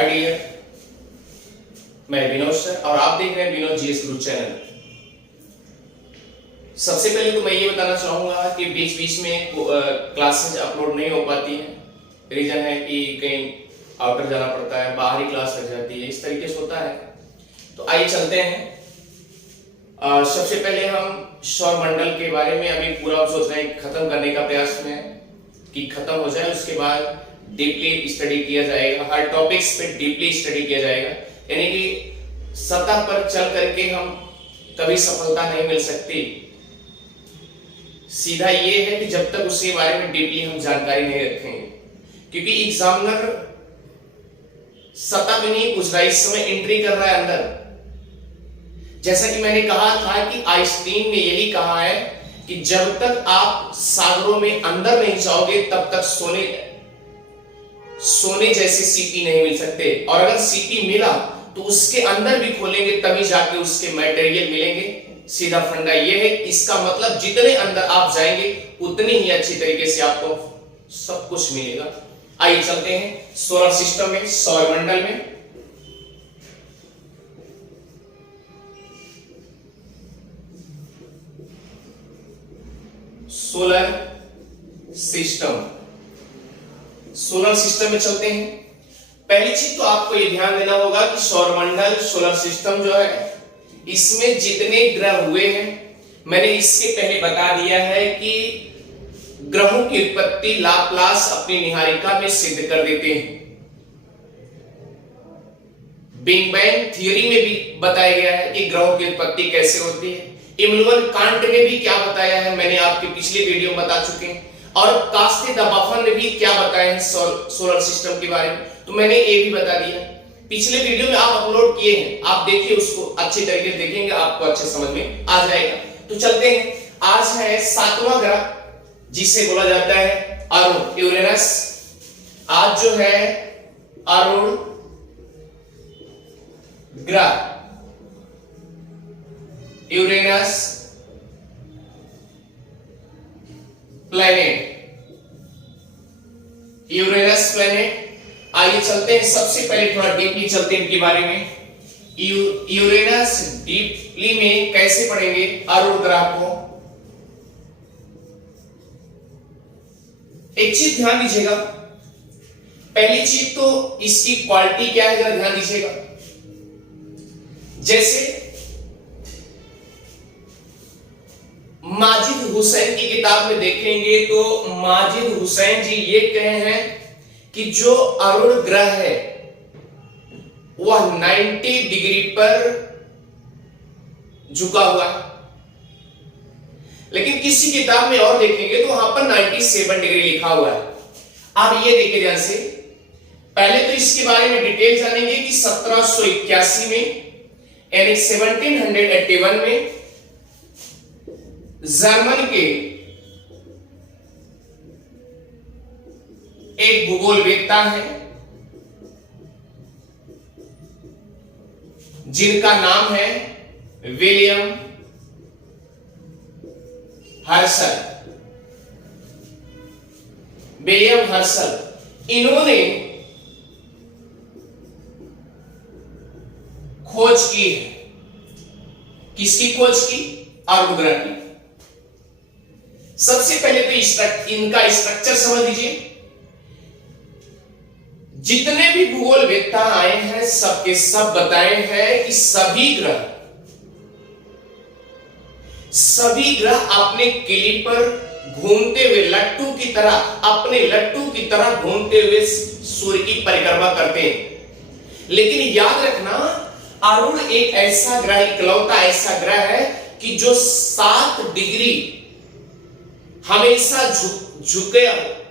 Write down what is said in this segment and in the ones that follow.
Hi dear, मैं Vinod sir और आप देख रहे हैं विनोद जीएस ग्रुप चैनल। सबसे पहले तो मैं ये बताना चाहूंगा कि बीच बीच में क्लासेज अपलोड नहीं हो पाती हैं। रीजन है कि कहीं आउटर जाना पड़ता है, बाहरी क्लास लग जाती है, इस तरीके से होता है। तो आइए चलते हैं। सबसे पहले हम सौर मंडल के बारे में अभी पूरा सोच रहे हैं, खत्म करने का प्रयास में है कि खत्म हो जाए, उसके बाद डीपली स्टडी किया जाएगा, हर टॉपिक्स पे डीपली स्टडी किया जाएगा। यानी कि सतह पर चल करके हम कभी सफलता नहीं मिल सकती। सीधा ये है कि जब तक उसके बारे में डीपली हम जानकारी नहीं रखेंगे, क्योंकि एग्जामिनर सतह भी नहीं पूछ रहा, इस समय एंट्री कर रहा है अंदर। जैसा कि मैंने कहा था कि आइंस्टीन ने यही कहा है कि जब तक आप सागरों में अंदर नहीं जाओगे तब तक सोने जैसे सीपी नहीं मिल सकते, और अगर सीपी मिला तो उसके अंदर भी खोलेंगे तभी जाके उसके मटेरियल मिलेंगे। सीधा फंडा ये है। इसका मतलब जितने अंदर आप जाएंगे उतनी ही अच्छी तरीके से आपको सब कुछ मिलेगा। आइए चलते हैं सोलर सिस्टम में, सौरमंडल में। सोलर सिस्टम में चलते हैं। पहली चीज तो आपको ये ध्यान देना होगा कि सौरमंडल, सोलर सिस्टम जो है, इसमें जितने ग्रह हुए हैं, मैंने इसके पहले बता दिया है कि ग्रहों की उत्पत्ति लाप्लास अपनी निहारिका में सिद्ध कर देते हैं। बिग बैंग थियरी में भी बताया गया है कि ग्रहों की उत्पत्ति कैसे होती है। इमनुअल कांट ने भी क्या बताया है, मैंने आपके पिछले वीडियो में बता चुके हैं। और कास्टे द बफन ने भी क्या बताया है सोलर सिस्टम के बारे में, तो मैंने ये भी बता दिया। पिछले वीडियो में आप अपलोड किए हैं, आप देखिए उसको अच्छी तरीके से देखेंगे, आपको अच्छे समझ में आ जाएगा। तो चलते हैं। आज है 7वां ग्रह, जिसे बोला जाता है अरुण, यूरेनस। आज जो है अरुण ग्रह, यूरेनस प्लैनेट, यूरेनस प्लैनेट। आइए चलते हैं, सबसे पहले थोड़ा डीपली चलते हैं इनके बारे में। यूरेनस डीपली में कैसे पढ़ेंगे अरुण ग्रह को। एक चीज ध्यान दीजिएगा, पहली चीज तो इसकी क्वालिटी क्या है जरा ध्यान दीजिएगा। जैसे माजिद हुसैन की किताब में देखेंगे तो माजिद हुसैन जी ये कहे हैं कि जो अरुण ग्रह है वह 90 डिग्री पर झुका हुआ है, लेकिन किसी किताब में और देखेंगे तो वहां पर 97 डिग्री लिखा हुआ है। अब ये देखिए ध्यान से, पहले तो इसके बारे में डिटेल जानेंगे कि 1781 में यानी 1781 में जर्मन के एक भूगोलवेत्ता है जिनका नाम है विलियम हर्शल। विलियम हर्शल, इन्होंने खोज की है। किसकी खोज की? अरुण ग्रह की। सबसे पहले तो इनका स्ट्रक्चर समझ लीजिए। जितने भी भूगोलवेत्ता आए हैं सबके सब बताए हैं कि सभी ग्रह अपने किली पर घूमते हुए लट्टू की तरह, अपने लट्टू की तरह घूमते हुए सूर्य की परिक्रमा करते हैं। लेकिन याद रखना, अरुण एक ऐसा ग्रह, इकलौता ऐसा ग्रह है कि जो 7 डिग्री हमेशा झुके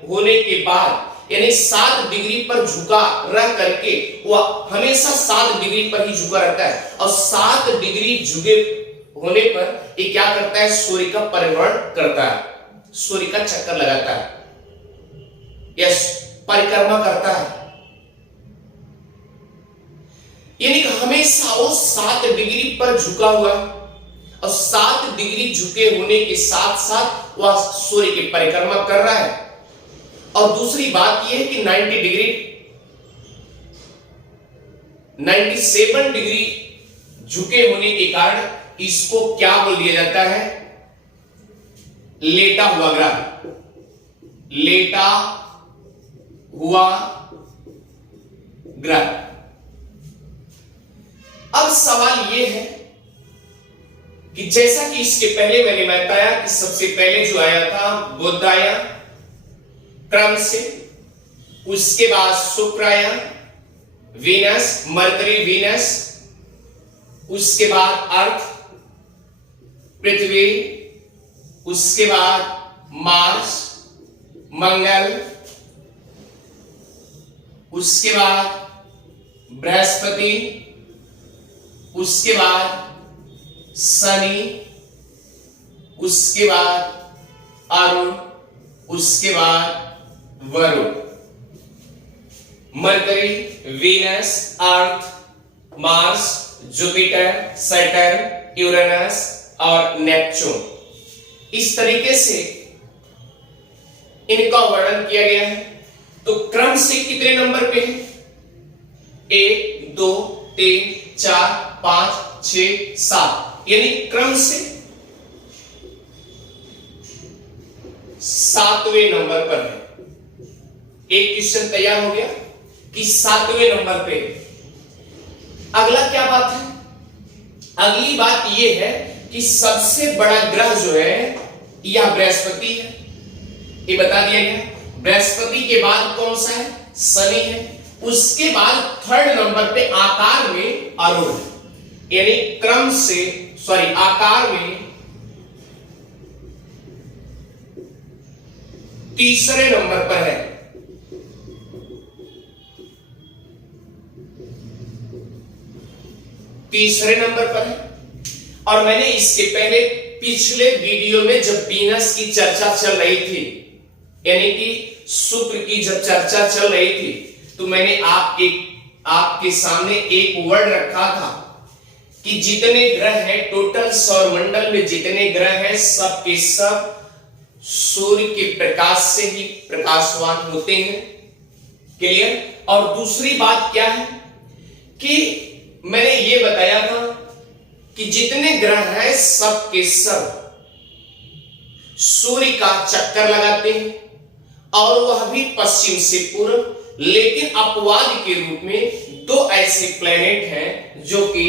होने के बाद, यानी 7 डिग्री पर झुका रह करके वह हमेशा 7 डिग्री पर ही झुका रहता है। और 7 डिग्री झुके होने पर ये क्या करता है? सूर्य का परिभ्रमण करता है, सूर्य का चक्कर लगाता है या परिक्रमा करता है। यानी कि हमेशा वो 7 डिग्री पर झुका हुआ है, और 7 डिग्री झुके होने के साथ साथ वह सूर्य की परिक्रमा कर रहा है। और दूसरी बात यह है कि 90 डिग्री 97 डिग्री झुके होने के कारण इसको क्या बोल दिया जाता है? लेटा हुआ ग्रह, लेटा हुआ ग्रह। अब सवाल यह है कि जैसा कि इसके पहले मैंने बताया कि सबसे पहले जो आया था बुध आया क्रम से, उसके बाद शुक्र आया, वीनस, मरकरी, वीनस, उसके बाद अर्थ, पृथ्वी, उसके बाद मार्स, मंगल, उसके बाद बृहस्पति, उसके बाद शनि, उसके बाद अरुण, उसके बाद वरुण। मरकरी, वीनस, अर्थ, मार्स, जुपिटर, सैटर्न, यूरेनस और नेपच्यून, इस तरीके से इनका वर्णन किया गया है। तो क्रम से कितने नंबर पे है? 1, 2, 3, 4, 5, 6, 7, यानी क्रम से 7वें नंबर पर है। एक क्वेश्चन तैयार हो गया कि 7वें नंबर पे। अगला क्या बात है? अगली बात यह है कि सबसे बड़ा ग्रह जो है यह बृहस्पति है, ये बता दिया गया। बृहस्पति के बाद कौन सा है? शनि है। उसके बाद थर्ड नंबर पे आकार में अरुण है, यानी क्रम से आकार में तीसरे नंबर पर है। तीसरे नंबर पर है। और मैंने इसके पहले पिछले वीडियो में जब वीनस की चर्चा चल रही थी, यानी कि शुक्र की जब चर्चा चल रही थी, तो मैंने आपके सामने एक वर्ड रखा था कि जितने ग्रह हैं टोटल सौर मंडल में जितने ग्रह हैं सब के सब सूर्य के प्रकाश से ही प्रकाशवान होते हैं। क्लियर? और दूसरी बात क्या है कि मैंने ये बताया था कि जितने ग्रह हैं सब के सब सूर्य का चक्कर लगाते हैं, और वह भी पश्चिम से पूर्व। लेकिन अपवाद के रूप में दो ऐसे प्लेनेट हैं जो कि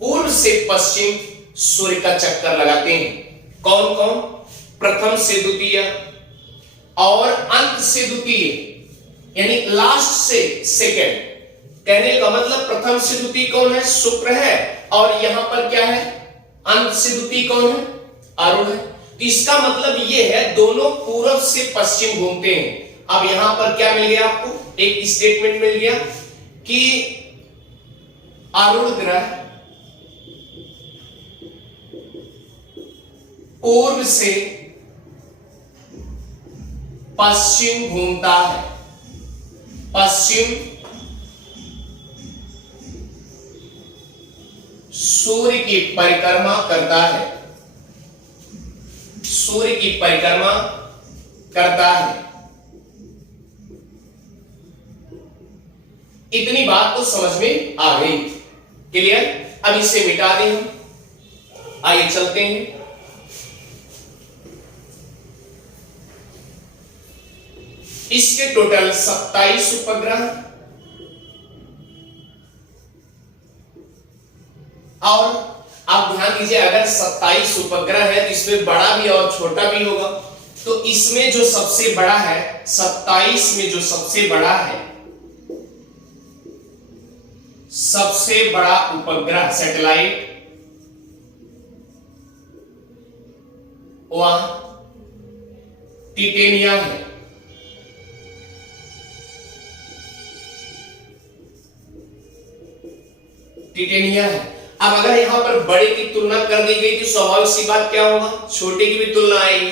पूर्व से पश्चिम सूर्य का चक्कर लगाते हैं। कौन कौन? प्रथम से द्वितीय और अंत से द्वितीय, यानी लास्ट से सेकंड। कहने का मतलब प्रथम से द्वितीय कौन है? शुक्र है। और यहां पर क्या है? अंत से द्वितीय कौन है? अरुण है। तो इसका मतलब यह है दोनों पूर्व से पश्चिम घूमते हैं। अब यहां पर क्या मिल गया आपको? एक स्टेटमेंट मिल गया कि अरुण ग्रह पूर्व से पश्चिम घूमता है। पश्चिम सूर्य की परिक्रमा करता है। सूर्य की परिक्रमा करता है। इतनी बात तो समझ में आ गई। क्लियर? अब इसे मिटा दें हम। आइए चलते हैं। इसके टोटल 27 उपग्रह, और आप ध्यान दीजिए अगर 27 उपग्रह है तो इसमें बड़ा भी और छोटा भी होगा। तो इसमें जो सबसे बड़ा है, 27 में जो सबसे बड़ा है, सबसे बड़ा उपग्रह सैटेलाइट वह टिटेनिया है। टिटेनिया है। अब अगर यहां पर बड़े की तुलना कर दी गई तो स्वाभाविक सी बात क्या होगा? छोटे की भी तुलना आएगी।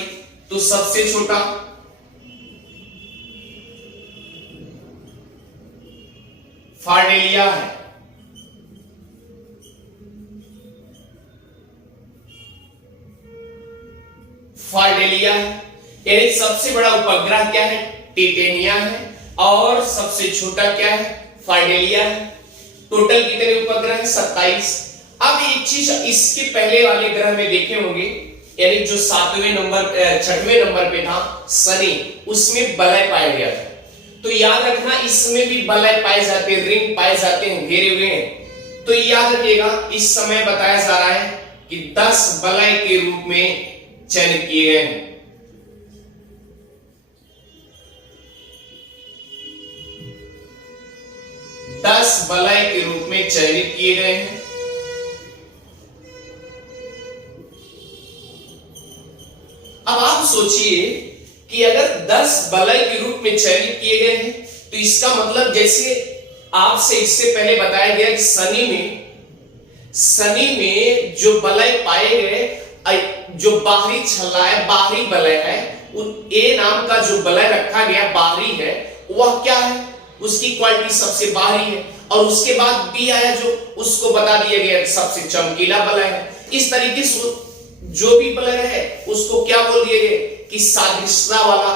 तो सबसे छोटा फार्डेलिया है। फार्डेलिया है, यानी सबसे बड़ा उपग्रह क्या है? टिटेनिया है। और सबसे छोटा क्या है? फार्डेलिया है। टोटल कितने उपग्रह हैं? 27। अब एक चीज इसके पहले वाले ग्रह में देखे होंगे, यानी जो 6वें नंबर पे था शनि, उसमें वलय पाया गया था। तो याद रखना इसमें भी वलय पाए जाते हैं, रिंग पाए जाते हैं, घेरे हुए हैं। तो याद रखिएगा इस समय बताया जा रहा है कि 10 वलय के रूप में चयनित किए गए हैं। 10 वलय के रूप में चयनित किए गए हैं। अब आप सोचिए कि अगर 10 वलय के रूप में चयनित किए गए हैं तो इसका मतलब जैसे आपसे इससे पहले बताया गया कि शनि में जो वलय पाए गए, जो बाहरी छल्ला है, बाहरी वलय है, ए नाम का जो वलय रखा गया बाहरी है, वह क्या है? उसकी क्वालिटी सबसे बाहरी है। और उसके बाद बी आया जो उसको बता दिया गया सबसे चमकीला वलय है। इस तरीके से जो भी वलय है उसको क्या बोल दिया गया कि सादृश्यता वाला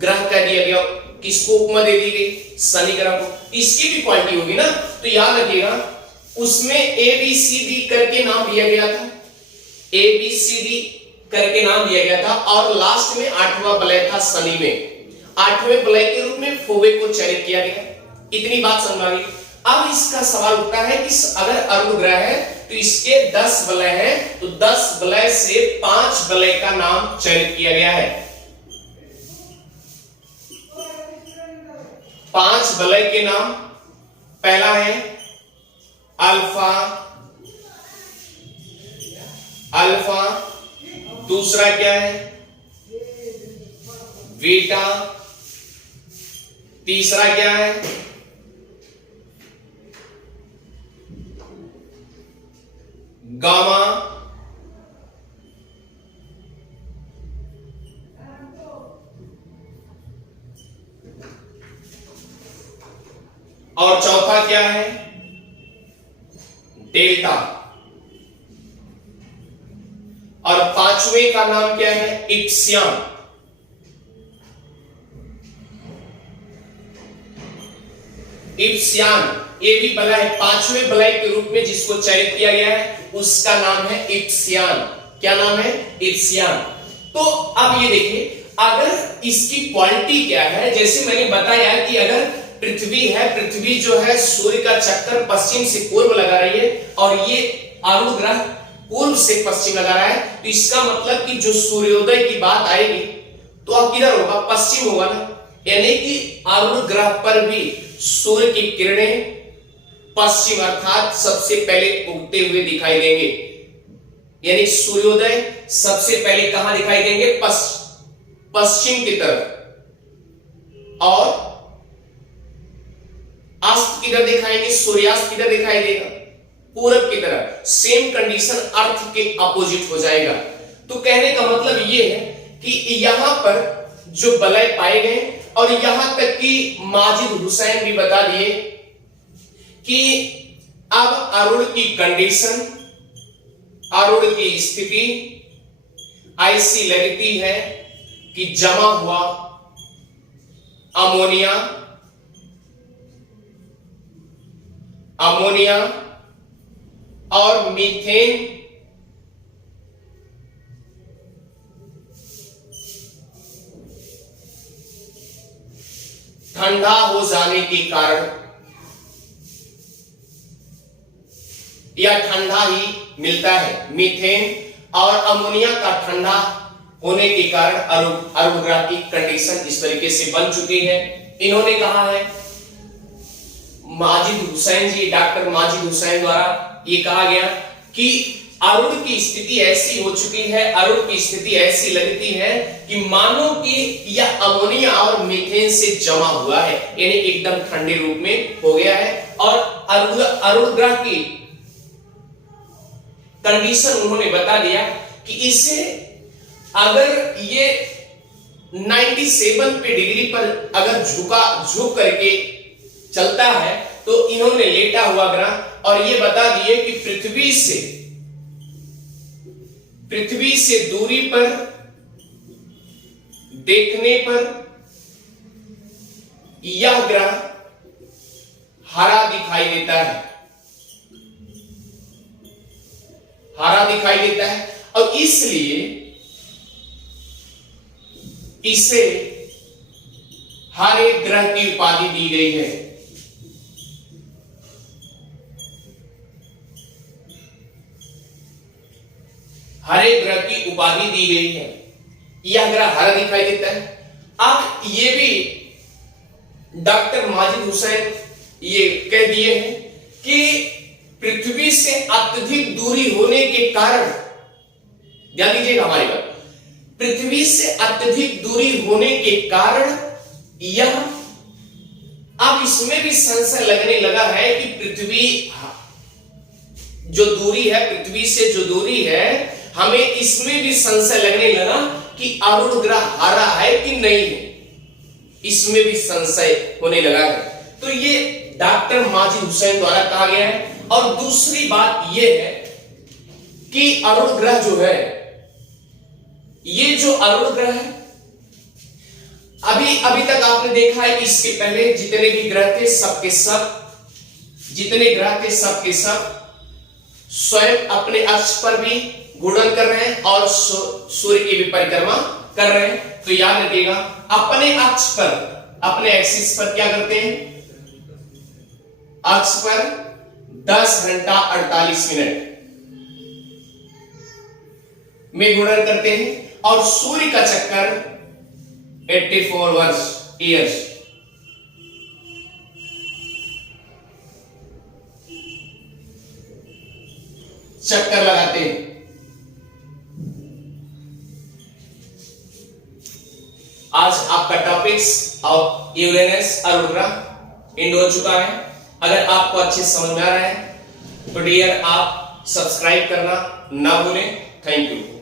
ग्रह कह दिया गया। किसको उपमा दे दी गई? शनि ग्रह को। इसकी भी क्वालिटी होगी ना, तो याद रखिएगा उसमें ए बी सी डी करके नाम दिया गया था, ए बी सी डी करके नाम दिया गया था। और लास्ट में 8वां वलय था शनि में, 8वें वलय के रूप में फोवे को चयनित किया गया। इतनी बात समझ आ गई। अब इसका सवाल उठता है कि अगर अरुण ग्रह है तो इसके 10 वलय है, तो 10 वलय से 5 वलय का नाम चयनित किया गया है। 5 वलय के नाम, पहला है अल्फा, दूसरा क्या है? बीटा, तीसरा क्या है? गामा, और चौथा क्या है? डेल्टा। और 5वें का नाम क्या है? इप्सियन। इप्सियन ये भी वलय है, 5वें वलय के रूप में जिसको चयनित किया गया है उसका नाम है इप्सियन। क्या नाम है? इप्सियन। तो अब ये देखिए अगर इसकी क्वालिटी क्या है, जैसे मैंने बताया कि अगर पृथ्वी है, पृथ्वी जो है सूर्य का चक्कर पश्चिम से पूर्व लगा रही है और ये अरुण ग्रह पूर्व से पश्चिम लगा रहा है, तो इसका मतलब कि जो सूर्योदय की बात आएगी तो अब किधर होगा? पश्चिम होगा ना। यानी कि अरुण ग्रह पर भी सूर्य की किरणें पश्चिम अर्थात सबसे पहले उगते हुए दिखाई देंगे। यानी सूर्योदय सबसे पहले कहां दिखाई देंगे? पश्चिम की तरफ। और अस्त किधर दिखाएंगे? सूर्यास्त किधर दिखाई देगा? पूरब की तरफ। सेम कंडीशन अर्थ के अपोजिट हो जाएगा। तो कहने का मतलब यह है कि यहां पर जो वलय पाए गए, और यहां तक कि माजिद हुसैन भी बता दिए कि अब अरुण की कंडीशन, अरुण की स्थिति ऐसी लगती है कि जमा हुआ अमोनिया और मीथेन ठंडा हो जाने के कारण या ठंडा ही मिलता है। मीथेन और अमोनिया का ठंडा होने के कारण अरुण ग्रह की कंडीशन इस तरीके से बन चुकी है। इन्होंने कहा है माजिद हुसैन जी, डॉक्टर माजिद हुसैन द्वारा ये कहा गया कि अरुण की स्थिति ऐसी हो चुकी है, अरुण की स्थिति ऐसी लगती है कि मानो कि यह अमोनिया और मीथेन से जमा हुआ है, यानी एकदम ठंडे रूप में हो गया है। और अरुण ग्रह की कंडीशन उन्होंने बता दिया कि इसे अगर ये 97 पे डिग्री पर अगर झुक करके चलता है तो इन्होंने लेटा हुआ ग्रह, और ये बता दिए कि पृथ्वी से दूरी पर देखने पर यह ग्रह हरा दिखाई देता है। हरा दिखाई देता है और इसलिए इसे हरे ग्रह की उपाधि दी गई है। हरे ग्रह की उपाधि दी गई है। यह ग्रह हरा दिखाई देता है। अब ये भी डॉक्टर माजिद हुसैन ये कह दिए हैं कि पृथ्वी से अत्यधिक दूरी होने के कारण, ध्यान दीजिएगा हमारी बात, पृथ्वी से अत्यधिक दूरी होने के कारण यह, अब इसमें भी संशय लगने लगा है कि पृथ्वी जो दूरी है, पृथ्वी से जो दूरी है, हमें इसमें भी संशय लगने लगा कि अरुण ग्रह हरा है कि नहीं है, इसमें भी संशय होने लगा है। तो ये डॉक्टर माजिद हुसैन द्वारा कहा गया है। और दूसरी बात यह है कि अरुण ग्रह जो है, ये जो अरुण ग्रह है, अभी तक आपने देखा है कि इसके पहले जितने भी ग्रह थे सबके सब, जितने ग्रह थे सबके सब स्वयं अपने अक्ष पर भी घूर्णन कर रहे हैं और सूर्य की भी परिक्रमा कर रहे हैं। तो याद रखिएगा, अपने अक्ष पर, अपने एक्सिस पर क्या करते हैं, अक्ष पर 10 घंटा 48 मिनट में घूर्णन करते हैं और सूर्य का चक्कर 84 वर्ष ईयर्स। चक्कर लगाते हैं। आज आपका टॉपिक्स ऑफ यूरेनस अरुण ग्रह एंड हो चुका है। अगर आपको अच्छे से समझ में आ रहा है तो डियर आप सब्सक्राइब करना ना भूलें। Thank you.